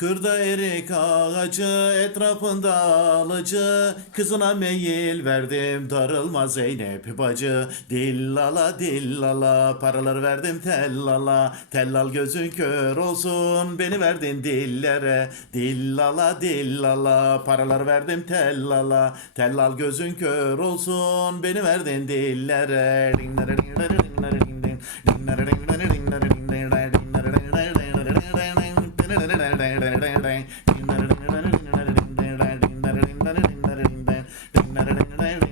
Kırda erik ağacı etrafında alıcı Kızına meyil verdim darılma Zeynep bacı Dillala dillala paralar verdim tellala Tellal gözün kör olsun beni verdin dillere Dillala dillala paralar verdim tellala Tellal gözün kör olsun beni verdin dillere Thank you.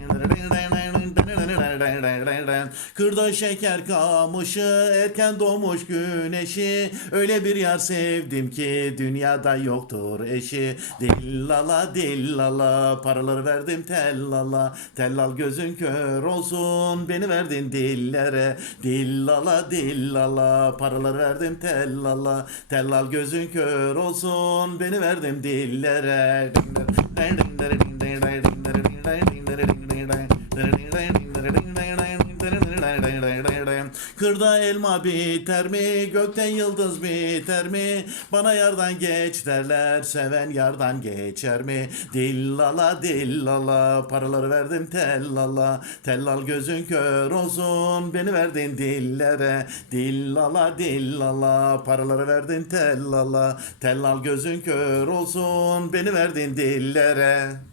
Kırda şeker kamışı erken doğmuş güneşi Öyle bir yar sevdim ki dünyada yoktur eşi Dillala dillala paraları verdim tellala Tellal gözün kör olsun beni verdin dillere Dillala dillala paraları verdim tellala Tellal gözün kör olsun beni verdim dillere Kırda elma biter mi? Gökten yıldız biter mi? Bana yardan geç derler, seven yardan geçer mi? Dillala dillala, paraları verdim tellala. Tellal gözün kör olsun, beni verdin dillere. Dillala dillala, paraları verdin tellala. Tellal gözün kör olsun, beni verdin dillere.